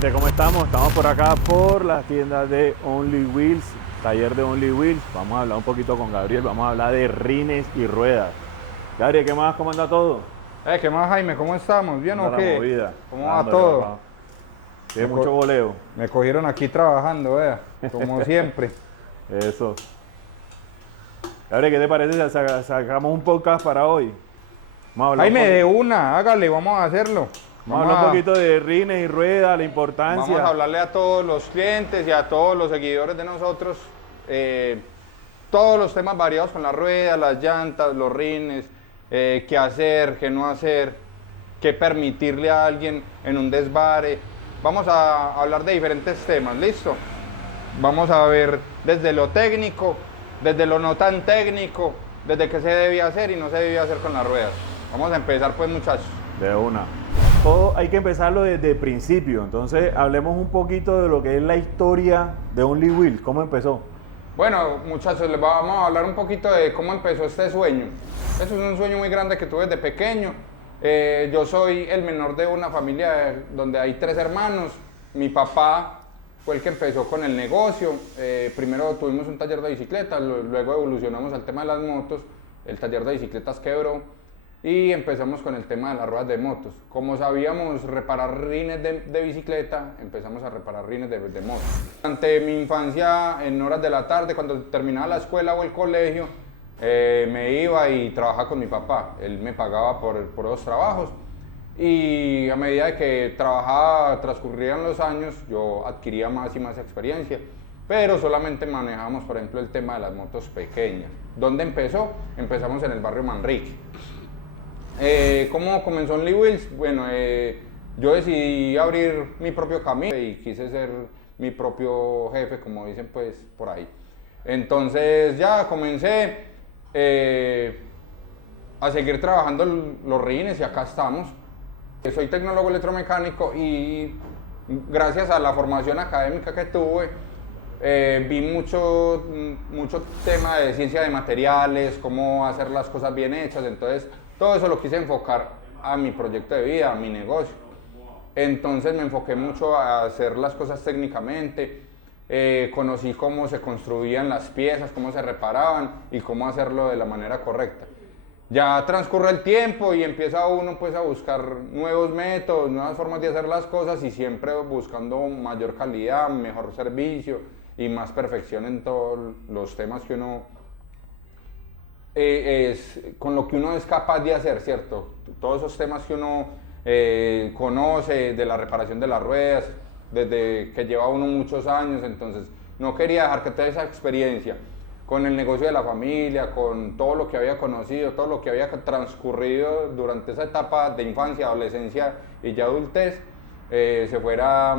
gente, ¿cómo estamos? Estamos por acá por las tiendas de Only Wheels, taller de Only Wheels. Vamos a hablar un poquito con Gabriel, vamos a hablar de rines y ruedas. Gabriel, ¿qué más? ¿Cómo anda todo? ¿Qué más, Jaime? ¿Cómo estamos? ¿Bien o qué? Movida. ¿Cómo va todo? Tiene mucho voleo. Me cogieron aquí trabajando, vea, como siempre. Eso. Gabriel, ¿qué te parece si sacamos un podcast para hoy? Jaime, de una, hágale, vamos a hacerlo. Vamos a hablar un poquito de rines y ruedas, la importancia. Vamos a hablarle a todos los clientes y a todos los seguidores de nosotros todos los temas variados con las ruedas, las llantas, los rines, qué hacer, qué no hacer, qué permitirle a alguien en un desvare. Vamos a hablar de diferentes temas, ¿listo? Vamos a ver desde lo técnico, desde lo no tan técnico, desde qué se debía hacer y no se debía hacer con las ruedas. Vamos a empezar pues, muchachos. De una. Todo hay que empezarlo desde el principio, entonces hablemos un poquito de lo que es la historia de Only Wheels, ¿cómo empezó? Bueno, muchachos, les vamos a hablar un poquito de cómo empezó este sueño. Eso es un sueño muy grande que tuve desde pequeño. Yo soy el menor de una familia donde hay 3 hermanos. Mi papá fue el que empezó con el negocio. Primero tuvimos un taller de bicicletas, luego evolucionamos al tema de las motos. El taller de bicicletas quebró y empezamos con el tema de las ruedas de motos. Como sabíamos reparar rines de bicicleta, empezamos a reparar rines de motos. Durante mi infancia, en horas de la tarde, cuando terminaba la escuela o el colegio, me iba y trabajaba con mi papá. Él me pagaba por los trabajos y a medida de que trabajaba, transcurrían los años, yo adquiría más y más experiencia, pero solamente manejábamos, por ejemplo, el tema de las motos pequeñas. ¿Dónde empezó? Empezamos en el barrio Manrique. ¿Cómo comenzó Only Wheels? Bueno, yo decidí abrir mi propio camino y quise ser mi propio jefe, como dicen pues por ahí. Entonces ya comencé a seguir trabajando los rines y acá estamos. Soy tecnólogo electromecánico y gracias a la formación académica que tuve, vi mucho tema de ciencia de materiales, cómo hacer las cosas bien hechas, entonces todo eso lo quise enfocar a mi proyecto de vida, a mi negocio. Entonces me enfoqué mucho a hacer las cosas técnicamente, conocí cómo se construían las piezas, cómo se reparaban y cómo hacerlo de la manera correcta. Ya transcurre el tiempo y empieza uno pues a buscar nuevos métodos, nuevas formas de hacer las cosas y siempre buscando mayor calidad, mejor servicio y más perfección en todos los temas que uno con lo que uno es capaz de hacer, ¿cierto? Todos esos temas que uno conoce de la reparación de las ruedas, desde que lleva uno muchos años, entonces no quería dejar que toda esa experiencia con el negocio de la familia, con todo lo que había conocido, todo lo que había transcurrido durante esa etapa de infancia, adolescencia y ya adultez, se fuera,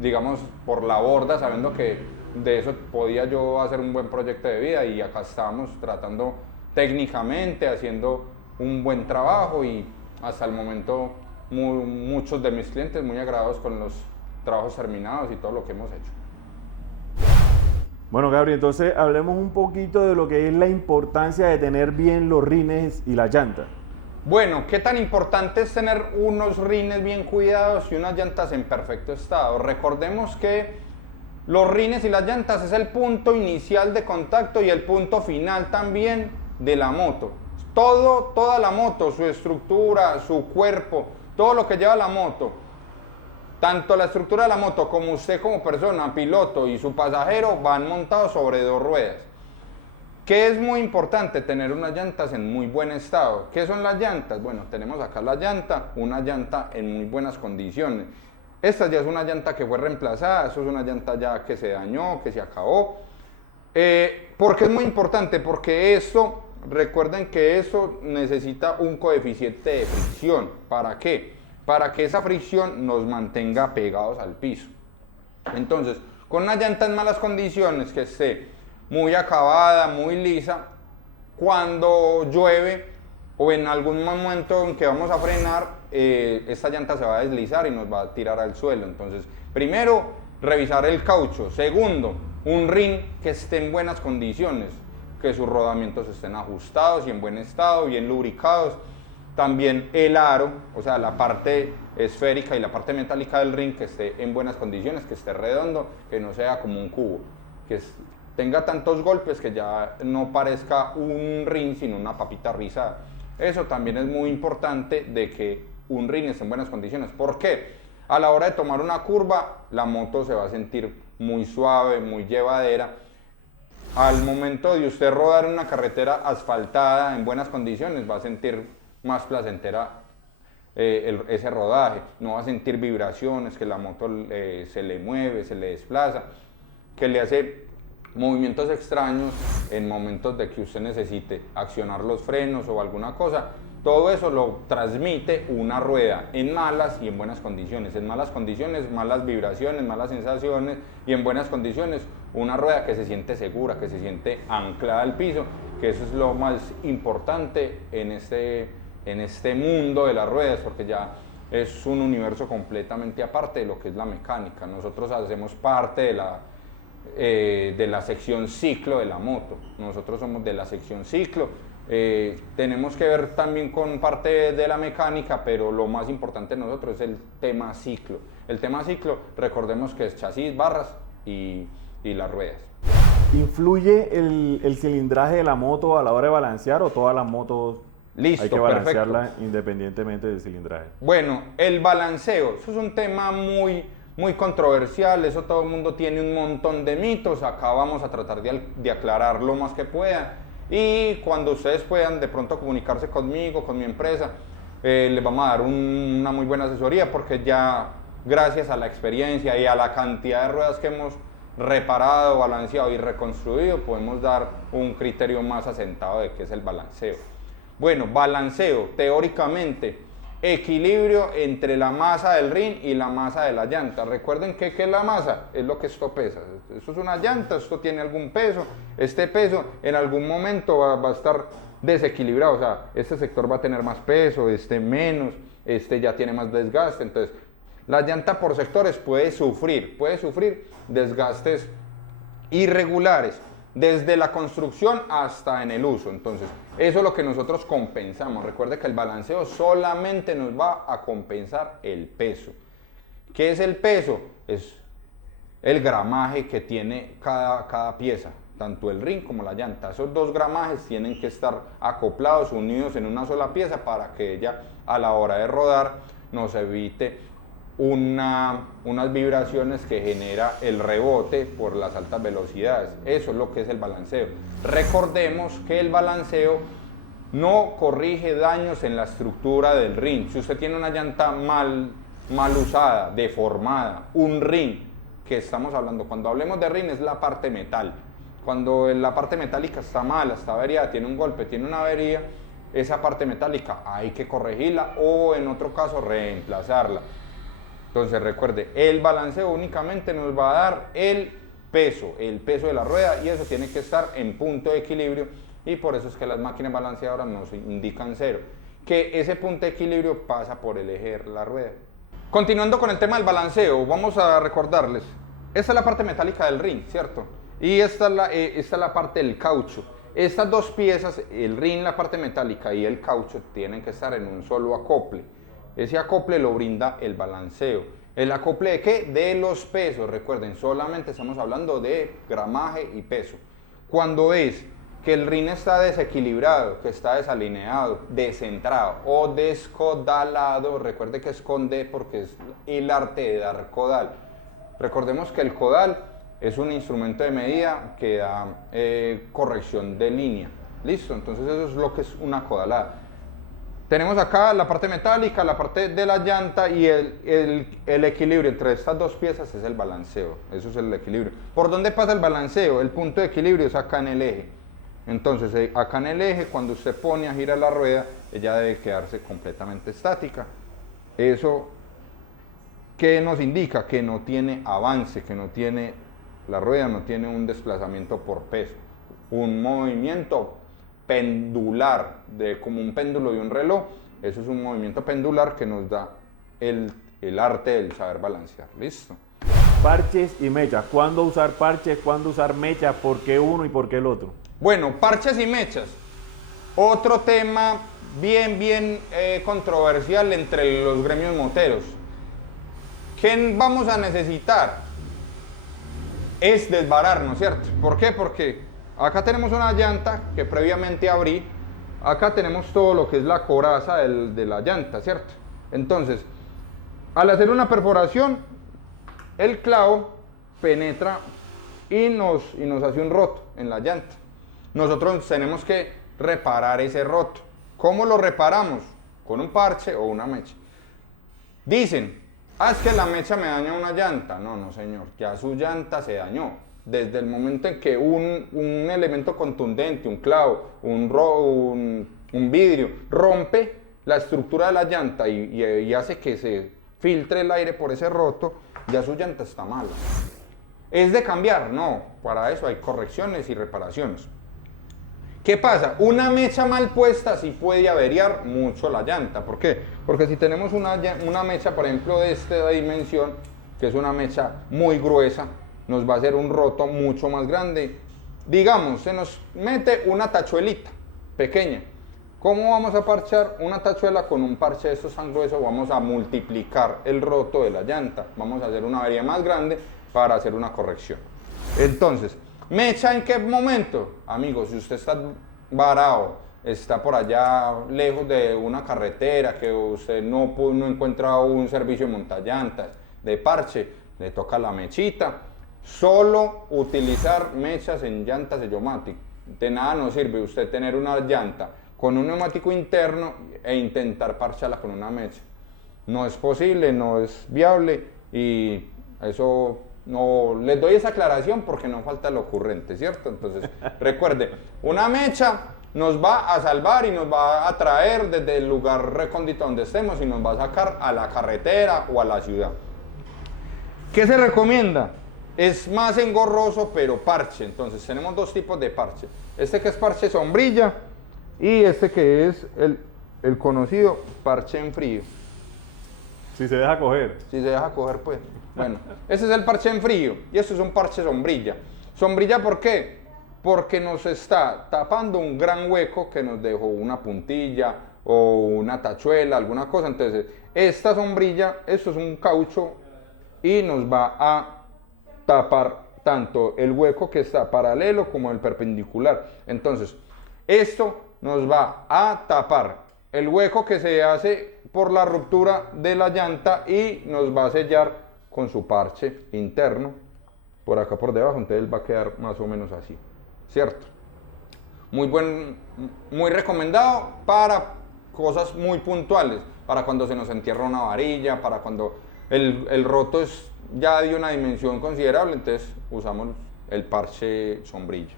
digamos, por la borda, sabiendo que de eso podía yo hacer un buen proyecto de vida y acá estamos tratando técnicamente, haciendo un buen trabajo y hasta el momento muchos de mis clientes muy agradados con los trabajos terminados y todo lo que hemos hecho. Bueno, Gabriel, entonces hablemos un poquito de lo que es la importancia de tener bien los rines y las llantas. Bueno, ¿qué tan importante es tener unos rines bien cuidados y unas llantas en perfecto estado? Recordemos que los rines y las llantas es el punto inicial de contacto y el punto final también de la moto. Toda la moto, su estructura, su cuerpo, todo lo que lleva la moto, tanto la estructura de la moto como usted como persona, piloto y su pasajero van montados sobre 2 ruedas. ¿Qué es muy importante? Tener unas llantas en muy buen estado. ¿Qué son las llantas? Bueno, tenemos acá la llanta, una llanta en muy buenas condiciones. Esta ya es una llanta que fue reemplazada, eso es una llanta ya que se dañó, que se acabó. ¿Por qué es muy importante? Porque esto, recuerden que eso necesita un coeficiente de fricción. ¿Para qué? Para que esa fricción nos mantenga pegados al piso. Entonces, con una llanta en malas condiciones, que esté muy acabada, muy lisa, cuando llueve o en algún momento en que vamos a frenar, esta llanta se va a deslizar y nos va a tirar al suelo. Entonces, primero, revisar el caucho. Segundo, un rin que esté en buenas condiciones, que sus rodamientos estén ajustados y en buen estado, bien lubricados. También el aro, o sea, la parte esférica y la parte metálica del ring que esté en buenas condiciones, que esté redondo, que no sea como un cubo, tenga tantos golpes que ya no parezca un ring sino una papita rizada. Eso también es muy importante de que un ring esté en buenas condiciones. ¿Por qué? A la hora de tomar una curva, la moto se va a sentir muy suave, muy llevadera. Al momento de usted rodar en una carretera asfaltada en buenas condiciones, va a sentir más placentera ese rodaje, no va a sentir vibraciones, que la moto se le mueve, se le desplaza, que le hace movimientos extraños en momentos de que usted necesite accionar los frenos o alguna cosa. Todo eso lo transmite una rueda en malas y en buenas condiciones. En malas condiciones, malas vibraciones, malas sensaciones, y en buenas condiciones, una rueda que se siente segura, que se siente anclada al piso, que eso es lo más importante en este mundo de las ruedas, porque ya es un universo completamente aparte de lo que es la mecánica. Nosotros hacemos parte de la sección ciclo de la moto. Nosotros somos de la sección ciclo. Tenemos que ver también con parte de la mecánica, pero lo más importante de nosotros es el tema ciclo. El tema ciclo, recordemos que es chasis, barras y las ruedas. ¿Influye el cilindraje de la moto a la hora de balancear o todas las motos Listo, hay que balancearla perfecto, independientemente del cilindraje? Bueno, el balanceo, eso es un tema muy controversial, eso todo el mundo tiene un montón de mitos. Acá vamos a tratar de aclarar lo más que pueda, y cuando ustedes puedan de pronto comunicarse conmigo, con mi empresa, les vamos a dar una muy buena asesoría, porque ya gracias a la experiencia y a la cantidad de ruedas que hemos reparado, balanceado y reconstruido, podemos dar un criterio más asentado de qué es el balanceo. Bueno, balanceo, teóricamente, equilibrio entre la masa del rin y la masa de la llanta. Recuerden que ¿qué es la masa? Es lo que esto pesa. Esto es una llanta, esto tiene algún peso. Este peso en algún momento va a estar desequilibrado. O sea, este sector va a tener más peso, este menos, este ya tiene más desgaste. Entonces, la llanta por sectores puede sufrir desgastes irregulares, desde la construcción hasta en el uso. Entonces, eso es lo que nosotros compensamos. Recuerde que el balanceo solamente nos va a compensar el peso. ¿Qué es el peso? Es el gramaje que tiene cada pieza, tanto el rin como la llanta. Esos dos gramajes tienen que estar acoplados, unidos en una sola pieza, para que ella a la hora de rodar nos evite unas vibraciones que genera el rebote por las altas velocidades. Eso es lo que es el balanceo. Recordemos que el balanceo no corrige daños en la estructura del rin. Si usted tiene una llanta mal usada, deformada, un rin, que estamos hablando, cuando hablemos de rin es la parte metal. Cuando la parte metálica está mala, está averiada, tiene un golpe, tiene una avería, esa parte metálica hay que corregirla, o en otro caso reemplazarla. Entonces recuerde, el balanceo únicamente nos va a dar el peso de la rueda, y eso tiene que estar en punto de equilibrio, y por eso es que las máquinas balanceadoras nos indican 0, que ese punto de equilibrio pasa por el eje de la rueda. Continuando con el tema del balanceo, vamos a recordarles, esta es la parte metálica del rin, ¿cierto? Y esta es la parte del caucho. Estas dos piezas, el rin, la parte metálica, y el caucho, tienen que estar en un solo acople. Ese acople lo brinda el balanceo. ¿El acople de qué? De los pesos. Recuerden, solamente estamos hablando de gramaje y peso. Cuando es que el rin está desequilibrado, que está desalineado, descentrado o descodalado, recuerde que es con D porque es el arte de dar codal. Recordemos que el codal es un instrumento de medida que da corrección de línea. ¿Listo? Entonces eso es lo que es una codalada. Tenemos acá la parte metálica, la parte de la llanta, y el equilibrio entre estas dos piezas es el balanceo. Eso es el equilibrio. ¿Por dónde pasa el balanceo? El punto de equilibrio es acá en el eje. Entonces, acá en el eje, cuando usted pone a girar la rueda, ella debe quedarse completamente estática. Eso, ¿qué nos indica? Que no tiene avance, la rueda no tiene un desplazamiento por peso, un movimiento pendular, como un péndulo de un reloj. Eso es un movimiento pendular que nos da el arte del saber balancear. ¿Listo? Parches y mechas. ¿Cuándo usar parches? ¿Cuándo usar mechas? ¿Por qué uno y por qué el otro? Bueno, parches y mechas. Otro tema bien controversial entre los gremios moteros. ¿Qué vamos a necesitar? Es desbararnos, ¿cierto? ¿Por qué? Porque acá tenemos una llanta que previamente abrí, acá tenemos todo lo que es la coraza de la llanta, ¿cierto? Entonces, al hacer una perforación, el clavo penetra y nos hace un roto en la llanta. Nosotros tenemos que reparar ese roto. ¿Cómo lo reparamos? Con un parche o una mecha. Dicen, es que la mecha me daña una llanta. No, señor, ya su llanta se dañó. Desde el momento en que un elemento contundente, un clavo, un vidrio, rompe la estructura de la llanta y hace que se filtre el aire por ese roto, ya su llanta está mala. ¿Es de cambiar? No, para eso hay correcciones y reparaciones. ¿Qué pasa? Una mecha mal puesta sí puede averiar mucho la llanta. ¿Por qué? Porque si tenemos una mecha, por ejemplo, de esta dimensión, que es una mecha muy gruesa, nos va a hacer un roto mucho más grande. Digamos, se nos mete una tachuelita pequeña. ¿Cómo vamos a parchar una tachuela con un parche de estos tan gruesos? Vamos a multiplicar el roto de la llanta. Vamos a hacer una avería más grande para hacer una corrección. Entonces, ¿mecha en qué momento? Amigos, si usted está varado, está por allá lejos de una carretera, que usted no encuentra un servicio de montallantas, de parche, le toca la mechita. Solo utilizar mechas en llantas de Yomatic. De nada nos sirve usted tener una llanta con un neumático interno e intentar parcharla con una mecha. No es posible, no es viable y eso no les doy esa aclaración porque no falta lo ocurrente, ¿cierto? Entonces, recuerde, una mecha nos va a salvar y nos va a traer desde el lugar recóndito donde estemos y nos va a sacar a la carretera o a la ciudad. ¿Qué se recomienda? Es más engorroso, pero parche. Entonces, tenemos dos tipos de parche. Este que es parche sombrilla y este que es el conocido parche en frío. Si se deja coger. Si se deja coger, pues. Bueno, ese es el parche en frío y este es un parche sombrilla. ¿Sombrilla por qué? Porque nos está tapando un gran hueco que nos dejó una puntilla o una tachuela, alguna cosa. Entonces, esta sombrilla, esto es un caucho y nos va a tapar tanto el hueco que está paralelo como el perpendicular. Entonces, esto nos va a tapar el hueco que se hace por la ruptura de la llanta y nos va a sellar con su parche interno por acá por debajo. Entonces va a quedar más o menos así, ¿cierto? Muy recomendado para cosas muy puntuales, para cuando se nos entierra una varilla, para cuando el roto es ya de una dimensión considerable, entonces usamos el parche sombrilla.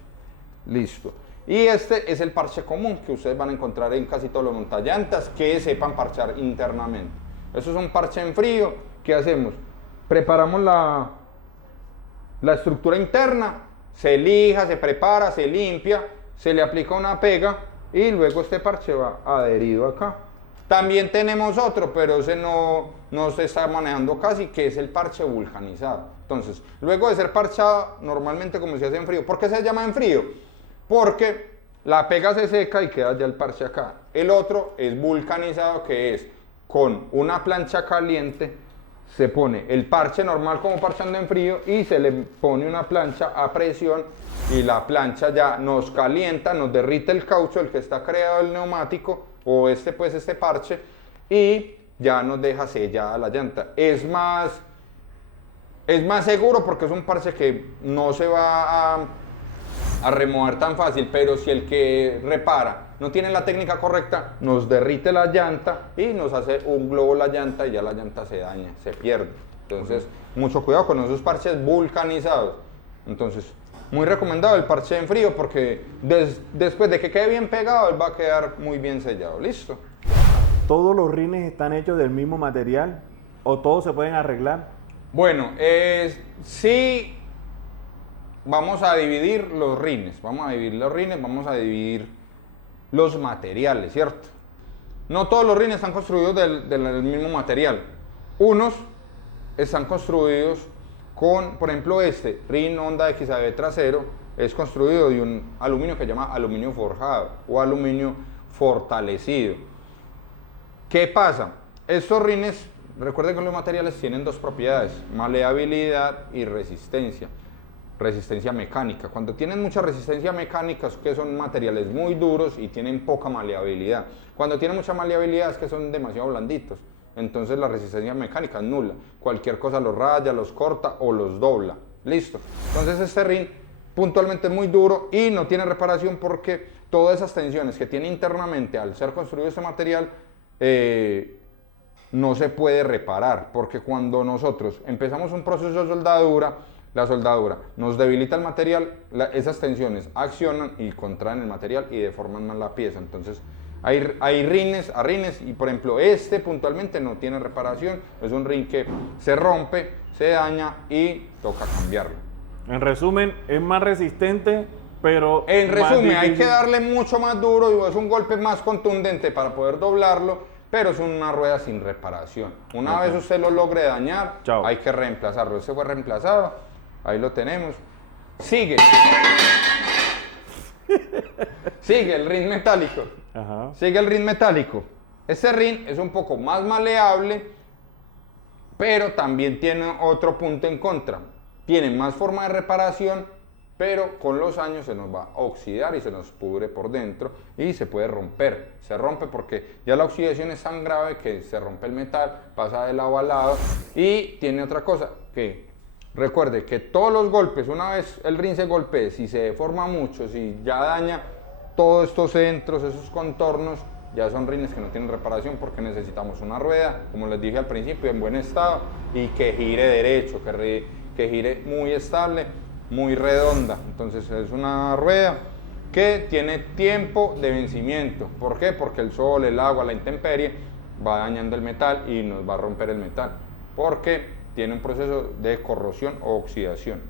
Listo. Y este es el parche común que ustedes van a encontrar en casi todos los montallantas que sepan parchar internamente. Eso es un parche en frío. ¿Qué hacemos? Preparamos la estructura interna, se lija, se prepara, se limpia, se le aplica una pega y luego este parche va adherido acá. También tenemos otro, pero ese no se está manejando casi, que es el parche vulcanizado. Entonces, luego de ser parchado, normalmente como se hace en frío. ¿Por qué se llama en frío? Porque la pega se seca y queda ya el parche acá. El otro es vulcanizado, que es con una plancha caliente, se pone el parche normal como parchando en frío y se le pone una plancha a presión y la plancha ya nos calienta, nos derrite el caucho, el que está creado el neumático, o este parche, y ya nos deja sellada la llanta. Es más seguro porque es un parche que no se va a remover tan fácil, pero si el que repara no tiene la técnica correcta, nos derrite la llanta y nos hace un globo la llanta y ya la llanta se daña, se pierde. Entonces, mucho cuidado con esos parches vulcanizados. Entonces, muy recomendado el parche en frío porque después de que quede bien pegado, él va a quedar muy bien sellado. ¿Listo? ¿Todos los rines están hechos del mismo material o todos se pueden arreglar? Bueno, sí, vamos a dividir los rines, vamos a dividir los materiales, ¿cierto? No todos los rines están construidos del mismo material. Unos están construidos con, por ejemplo, este RIN Honda XAB trasero es construido de un aluminio que se llama aluminio forjado o aluminio fortalecido. ¿Qué pasa? Estos rines, recuerden que los materiales tienen dos propiedades, maleabilidad y resistencia. Resistencia mecánica. Cuando tienen mucha resistencia mecánica es que son materiales muy duros y tienen poca maleabilidad. Cuando tienen mucha maleabilidad es que son demasiado blanditos. Entonces la resistencia mecánica es nula. Cualquier cosa los raya, los corta o los dobla. Listo. Entonces este rin puntualmente es muy duro y no tiene reparación porque todas esas tensiones que tiene internamente al ser construido este material no se puede reparar. Porque cuando nosotros empezamos un proceso de soldadura, la soldadura nos debilita el material, esas tensiones accionan y contraen el material y deforman más la pieza. Entonces hay rines a rines y por ejemplo este puntualmente no tiene reparación, es un rin que se rompe, se daña y toca cambiarlo. En resumen, es más resistente, pero en resumen más hay que darle mucho más duro y es un golpe más contundente para poder doblarlo, pero es una rueda sin reparación. Una vez usted lo logre dañar, hay que reemplazarlo. Este fue reemplazado. Ahí lo tenemos. Sigue. Sigue el rin metálico. Ajá. Sigue el rin metálico. Este rin es un poco más maleable, pero también tiene otro punto en contra. Tiene más forma de reparación, pero con los años se nos va a oxidar y se nos pudre por dentro y se puede romper. Se rompe porque ya la oxidación es tan grave que se rompe el metal, pasa de lado a lado y tiene otra cosa que... Recuerde que todos los golpes, una vez el rin se golpee, si se deforma mucho, si ya daña todos estos centros, esos contornos, ya son rines que no tienen reparación porque necesitamos una rueda, como les dije al principio, en buen estado y que gire derecho, que gire muy estable, muy redonda. Entonces es una rueda que tiene tiempo de vencimiento. ¿Por qué? Porque el sol, el agua, la intemperie va dañando el metal y nos va a romper el metal. Porque tiene un proceso de corrosión o oxidación.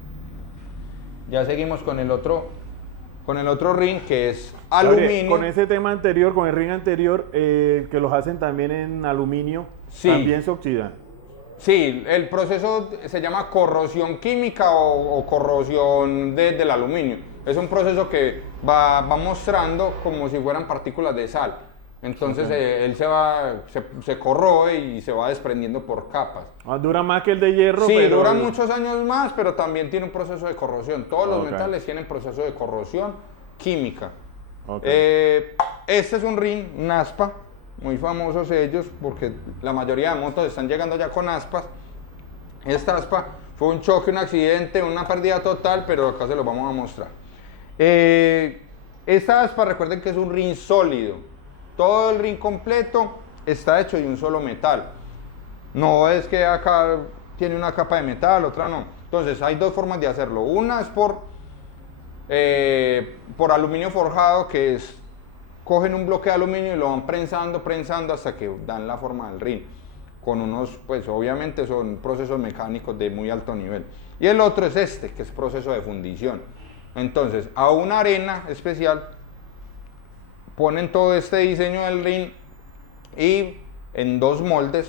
Ya seguimos con el otro rin que es aluminio. Con ese tema anterior, con el rin anterior, que los hacen también en aluminio, sí. También se oxidan. Sí, el proceso se llama corrosión química o corrosión del aluminio. Es un proceso que va mostrando como si fueran partículas de sal. Entonces él se corroe y se va desprendiendo por capas. Dura más que el de hierro, sí, pero... dura muchos años más, pero también tiene un proceso de corrosión. Todos los metales tienen proceso de corrosión química. Este es un rin, un aspa, muy famosos ellos, porque la mayoría de motos están llegando ya con aspas. Esta aspa fue un choque, un accidente, una pérdida total, pero acá se lo vamos a mostrar. Esta aspa, recuerden que es un rin sólido. Todo el rin completo está hecho de un solo metal. No es que acá tiene una capa de metal, otra no. Entonces hay dos formas de hacerlo. Una es por aluminio forjado, que es, cogen un bloque de aluminio y lo van prensando hasta que dan la forma del rin. Con unos, pues obviamente son procesos mecánicos de muy alto nivel. Y el otro es este, que es proceso de fundición. Entonces a una arena especial ponen todo este diseño del rin y en dos moldes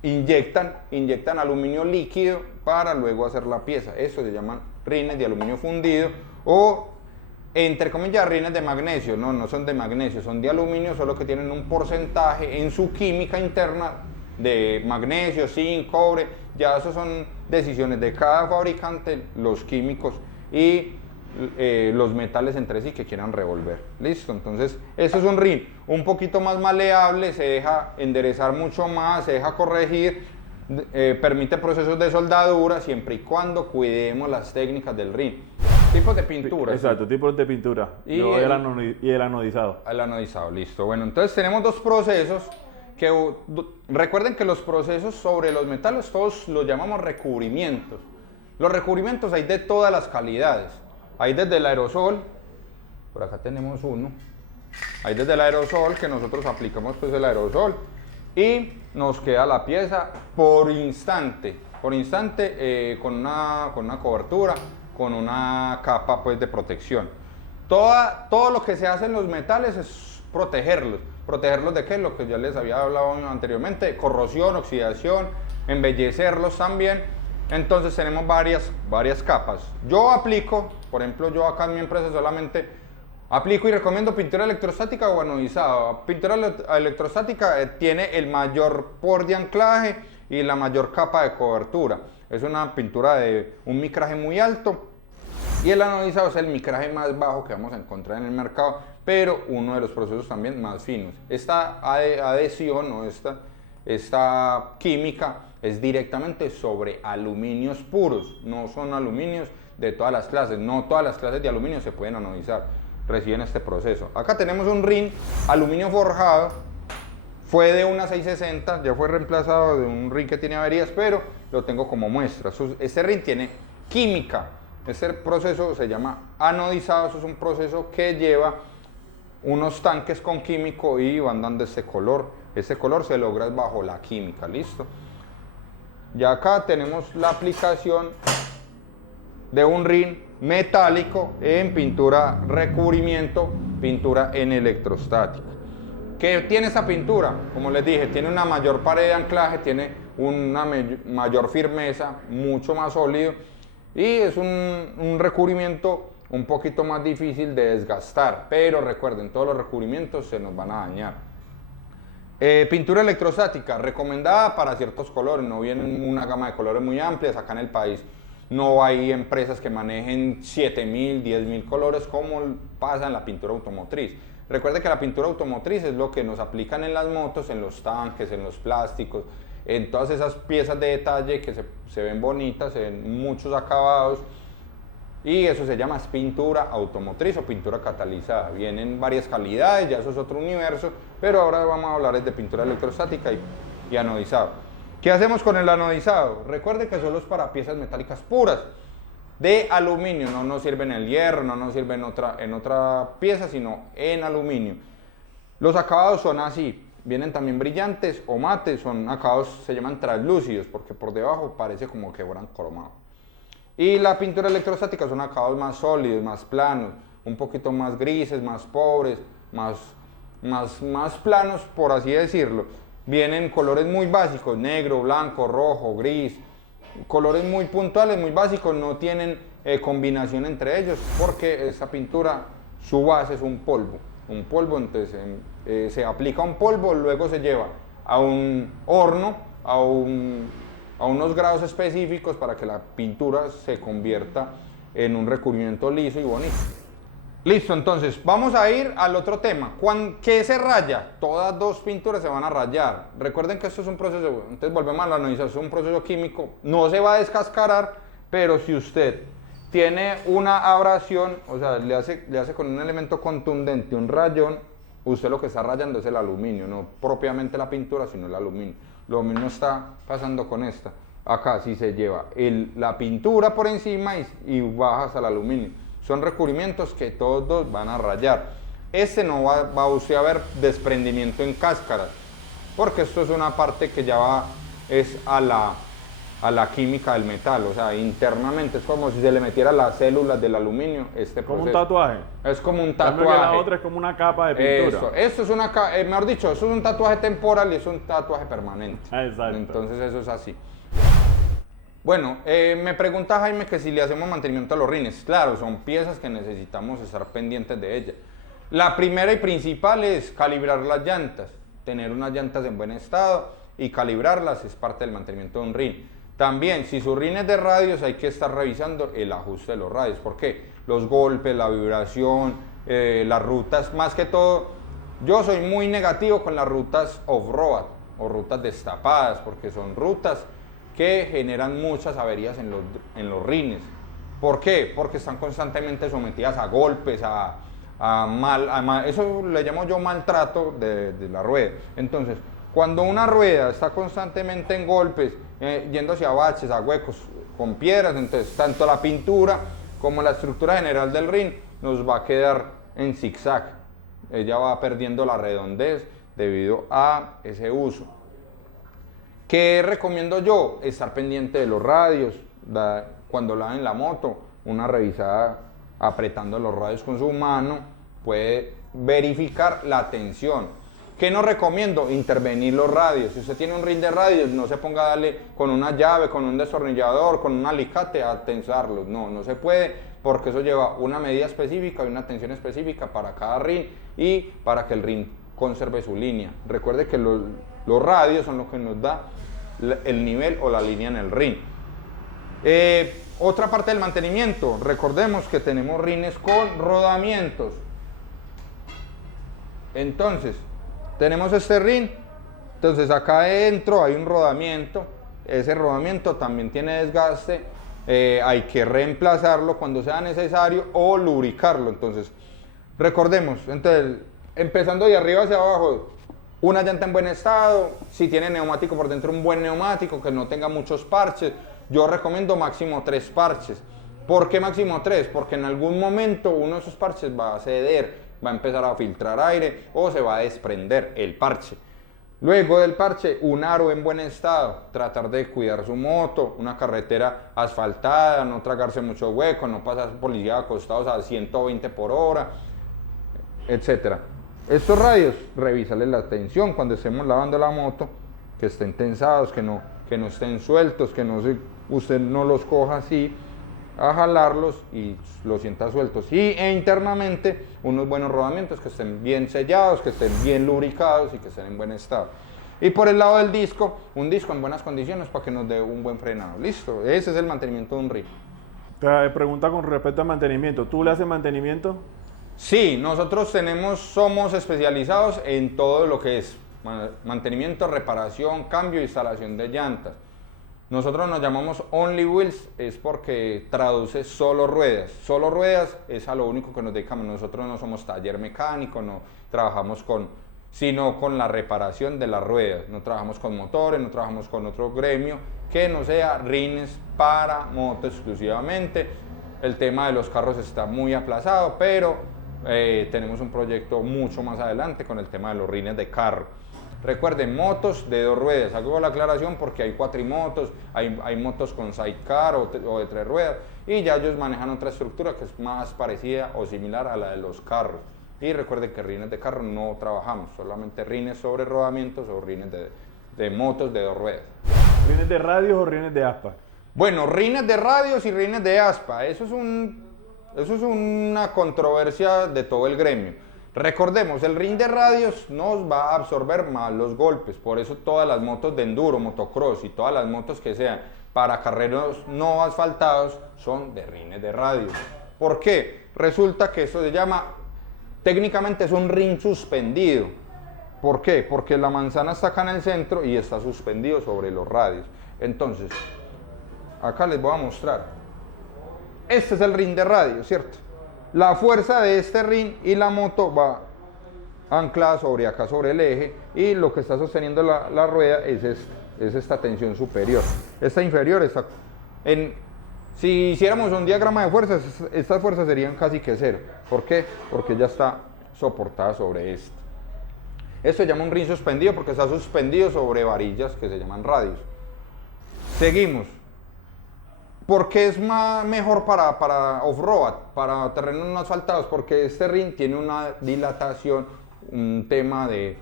inyectan aluminio líquido para luego hacer la pieza. Eso se llaman rines de aluminio fundido o, entre comillas, rines de magnesio. No son de magnesio, son de aluminio, solo que tienen un porcentaje en su química interna de magnesio, zinc, cobre. Ya eso son decisiones de cada fabricante, los químicos y los metales entre sí que quieran revolver. Listo, entonces eso es un rin un poquito más maleable, se deja enderezar mucho más, se deja corregir, permite procesos de soldadura siempre y cuando cuidemos las técnicas del rin. Tipos de pintura. Exacto, ¿sí? Tipos de pintura. Y el anodizado. El anodizado, listo. Bueno, entonces tenemos dos procesos que recuerden que los procesos sobre los metales todos los llamamos recubrimientos. Los recubrimientos hay de todas las calidades. Hay desde el aerosol, por acá tenemos uno, hay desde el aerosol que nosotros aplicamos pues el aerosol y nos queda la pieza por instante con una cobertura, con una capa pues de protección. Todo lo que se hace en los metales es protegerlos de qué, lo que ya les había hablado anteriormente, corrosión, oxidación, embellecerlos también. Entonces tenemos varias capas. Yo aplico, por ejemplo, yo acá en mi empresa solamente Aplico y recomiendo pintura electrostática o anodizado. Pintura electrostática tiene el mayor por de anclaje y la mayor capa de cobertura. Es una pintura de un micraje muy alto y el anodizado es el micraje más bajo que vamos a encontrar en el mercado, pero uno de los procesos también más finos. Esta adhesión o esta química es directamente sobre aluminios puros, no son aluminios de todas las clases, no todas las clases de aluminio se pueden anodizar, reciben este proceso. Acá tenemos un rin aluminio forjado, fue de una 660, ya fue reemplazado de un rin que tiene averías, pero lo tengo como muestra. Este rin tiene química, este proceso se llama anodizado, eso es un proceso que lleva unos tanques con químico y van dando este color. Este color se logra bajo la química, listo. Ya acá tenemos la aplicación de un rin metálico en pintura recubrimiento, pintura en electrostática. ¿Qué tiene esta pintura? Como les dije, tiene una mayor pared de anclaje, tiene una mayor firmeza, mucho más sólido y es un recubrimiento un poquito más difícil de desgastar, pero recuerden, todos los recubrimientos se nos van a dañar. Pintura electrostática, recomendada para ciertos colores, no viene una gama de colores muy amplias acá en el país. No hay empresas que manejen 7.000, 10.000 colores como pasa en la pintura automotriz. Recuerde que la pintura automotriz es lo que nos aplican en las motos, en los tanques, en los plásticos, en todas esas piezas de detalle que se ven bonitas, se ven muchos acabados. Y eso se llama pintura automotriz o pintura catalizada. Vienen varias calidades, ya eso es otro universo, pero ahora vamos a hablar de pintura electrostática y anodizado. ¿Qué hacemos con el anodizado? Recuerde que solo es para piezas metálicas puras, de aluminio, no nos sirve en el hierro, no nos sirve en otra pieza, sino en aluminio. Los acabados son así, vienen también brillantes o mates, son acabados, se llaman translúcidos, porque por debajo parece como que fueran cromados. Y la pintura electrostática son acabados más sólidos, más planos, un poquito más grises, más pobres, más planos, por así decirlo. Vienen colores muy básicos, negro, blanco, rojo, gris, colores muy puntuales, muy básicos, no tienen combinación entre ellos, porque esta pintura, su base es un polvo, entonces se aplica un polvo, luego se lleva a un horno, a unos grados específicos para que la pintura se convierta en un recubrimiento liso y bonito. Listo, entonces vamos a ir al otro tema. ¿Qué se raya? Todas dos pinturas se van a rayar. Recuerden que esto es un proceso, entonces volvemos a la analización, es un proceso químico, no se va a descascarar, pero si usted tiene una abrasión, o sea, le hace con un elemento contundente un rayón, usted lo que está rayando es el aluminio, no propiamente la pintura, sino el aluminio. Lo mismo está pasando con esta. Acá sí se lleva la pintura por encima y bajas al aluminio. Son recubrimientos que todos dos van a rayar. No va usted a ver desprendimiento en cáscaras, porque esto es una parte que ya es a la química del metal, o sea, internamente es como si se le metiera las células del aluminio. Como un tatuaje. Es como un tatuaje. Que la otra es como una capa de pintura. Esto es mejor dicho, eso es un tatuaje temporal y es un tatuaje permanente. Exacto. Entonces eso es así. Bueno, me pregunta Jaime que si le hacemos mantenimiento a los rines. Claro, son piezas que necesitamos estar pendientes de ellas. La primera y principal es calibrar las llantas, tener unas llantas en buen estado y calibrarlas es parte del mantenimiento de un rin. También, si su rin es de radios, hay que estar revisando el ajuste de los radios. ¿Por qué? Los golpes, la vibración, las rutas, más que todo, yo soy muy negativo con las rutas off-road o rutas destapadas, porque son rutas que generan muchas averías en los rines. ¿Por qué? Porque están constantemente sometidas a golpes, eso le llamo yo maltrato de la rueda. Entonces, cuando una rueda está constantemente en golpes, yéndose a baches, a huecos, con piedras, entonces tanto la pintura como la estructura general del rin nos va a quedar en zigzag. Ella va perdiendo la redondez debido a ese uso. ¿Qué recomiendo yo? Estar pendiente de los radios, cuando laven la moto, una revisada apretando los radios con su mano, puede verificar la tensión. ¿Qué no recomiendo? Intervenir los radios. Si usted tiene un rin de radios, no se ponga a darle con una llave, con un destornillador, con un alicate a tensarlos. No se puede, porque eso lleva una medida específica y una tensión específica para cada rin y para que el rin conserve su línea. Recuerde que los radios son lo que nos da el nivel o la línea en el rin. Otra parte del mantenimiento, recordemos que tenemos rines con rodamientos. Entonces, tenemos este rin, entonces acá adentro hay un rodamiento, ese rodamiento también tiene desgaste, hay que reemplazarlo cuando sea necesario o lubricarlo. Entonces, recordemos, entonces, empezando de arriba hacia abajo, una llanta en buen estado, si tiene neumático por dentro, un buen neumático que no tenga muchos parches. Yo recomiendo máximo 3 parches. ¿Por qué máximo 3? Porque en algún momento uno de esos parches va a ceder, va a empezar a filtrar aire o se va a desprender el parche. Luego del parche, un aro en buen estado, tratar de cuidar su moto, una carretera asfaltada, no tragarse mucho hueco, no pasar policía acostados a 120 por hora, etc. Estos radios, revisarles la tensión cuando estemos lavando la moto, que estén tensados, que no estén sueltos, que usted no los coja así, a jalarlos y los sienta sueltos. E internamente unos buenos rodamientos que estén bien sellados, que estén bien lubricados y que estén en buen estado. Y por el lado del disco, un disco en buenas condiciones para que nos dé un buen frenado. Listo, ese es el mantenimiento de un rin. Pregunta con respecto al mantenimiento. ¿Tú le haces mantenimiento? Sí, nosotros somos especializados en todo lo que es mantenimiento, reparación, cambio e instalación de llantas. Nosotros nos llamamos Only Wheels, es porque traduce solo ruedas. Solo ruedas es a lo único que nos dedicamos. Nosotros no somos taller mecánico, no trabajamos sino con la reparación de las ruedas. No trabajamos con motores, no trabajamos con otro gremio que no sea rines para moto exclusivamente. El tema de los carros está muy aplazado, pero tenemos un proyecto mucho más adelante con el tema de los rines de carro. Recuerden, motos de 2 ruedas, hago la aclaración porque hay cuatrimotos, hay motos con sidecar o de 3 ruedas y ya ellos manejan otra estructura que es más parecida o similar a la de los carros. Y recuerden que rines de carro no trabajamos, solamente rines sobre rodamientos o rines de motos de 2 ruedas. ¿Rines de radios o rines de aspa? Bueno, rines de radios y rines de aspa, eso es una controversia de todo el gremio. Recordemos, el rin de radios nos va a absorber más los golpes, por eso todas las motos de enduro, motocross y todas las motos que sean para carreros no asfaltados son de rines de radios. ¿Por qué? Resulta que eso se llama, técnicamente es un rin suspendido. ¿Por qué? Porque la manzana está acá en el centro y está suspendido sobre los radios. Entonces, acá les voy a mostrar. Este es el rin de radio, ¿cierto? La fuerza de este rin y la moto va anclada sobre el eje y lo que está sosteniendo la rueda es esta tensión superior. Esta inferior está si hiciéramos un diagrama de fuerzas, estas fuerzas serían casi que 0. ¿Por qué? Porque ya está soportada sobre esto. Esto se llama un rin suspendido porque está suspendido sobre varillas que se llaman radios. Seguimos. ¿Por qué es mejor para off-road, para terrenos no asfaltados? Porque este rin tiene una dilatación, un tema de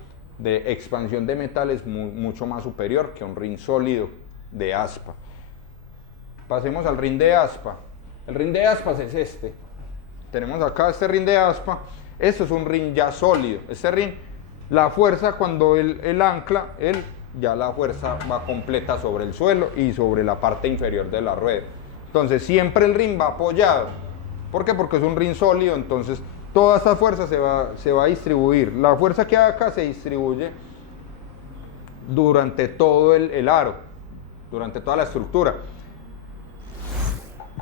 expansión de metales mucho más superior que un rin sólido de aspa. Pasemos al rin de aspa. El rin de aspas es este. Tenemos acá este rin de aspa. Esto es un rin ya sólido. Este rin, la fuerza cuando él ancla, ya la fuerza va completa sobre el suelo y sobre la parte inferior de la rueda. Entonces siempre el rin va apoyado. ¿Por qué? Porque es un rin sólido, entonces toda esta fuerza se va a distribuir. La fuerza que hay acá se distribuye durante todo el aro, durante toda la estructura.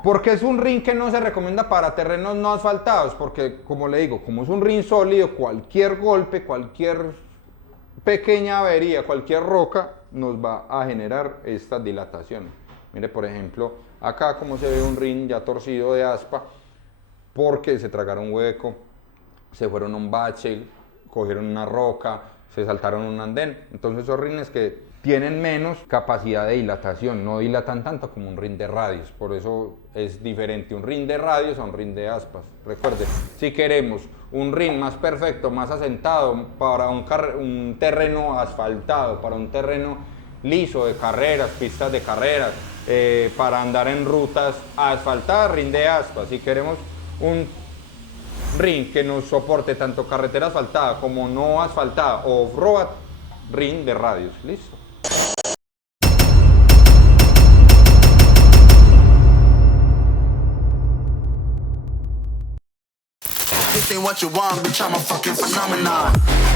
Porque es un rin que no se recomienda para terrenos no asfaltados, porque como le digo, como es un rin sólido, cualquier golpe, cualquier pequeña avería, cualquier roca nos va a generar estas dilataciones. Mire, por ejemplo, acá como se ve un rin ya torcido de aspa, porque se tragaron hueco, se fueron a un bache, cogieron una roca, se saltaron un andén. Entonces esos rines que tienen menos capacidad de dilatación, no dilatan tanto como un rin de radios, por eso es diferente un rin de radios a un rin de aspas. Recuerden, si queremos un rin más perfecto, más asentado para un terreno asfaltado, para un terreno liso de carreras, pistas de carreras, para andar en rutas asfaltadas, rin de aspa. Si queremos un rin que nos soporte tanto carretera asfaltada como no asfaltada o off-road, rin de radios. Listo. This ain't what you want, bitch, I'm a fucking phenomenon.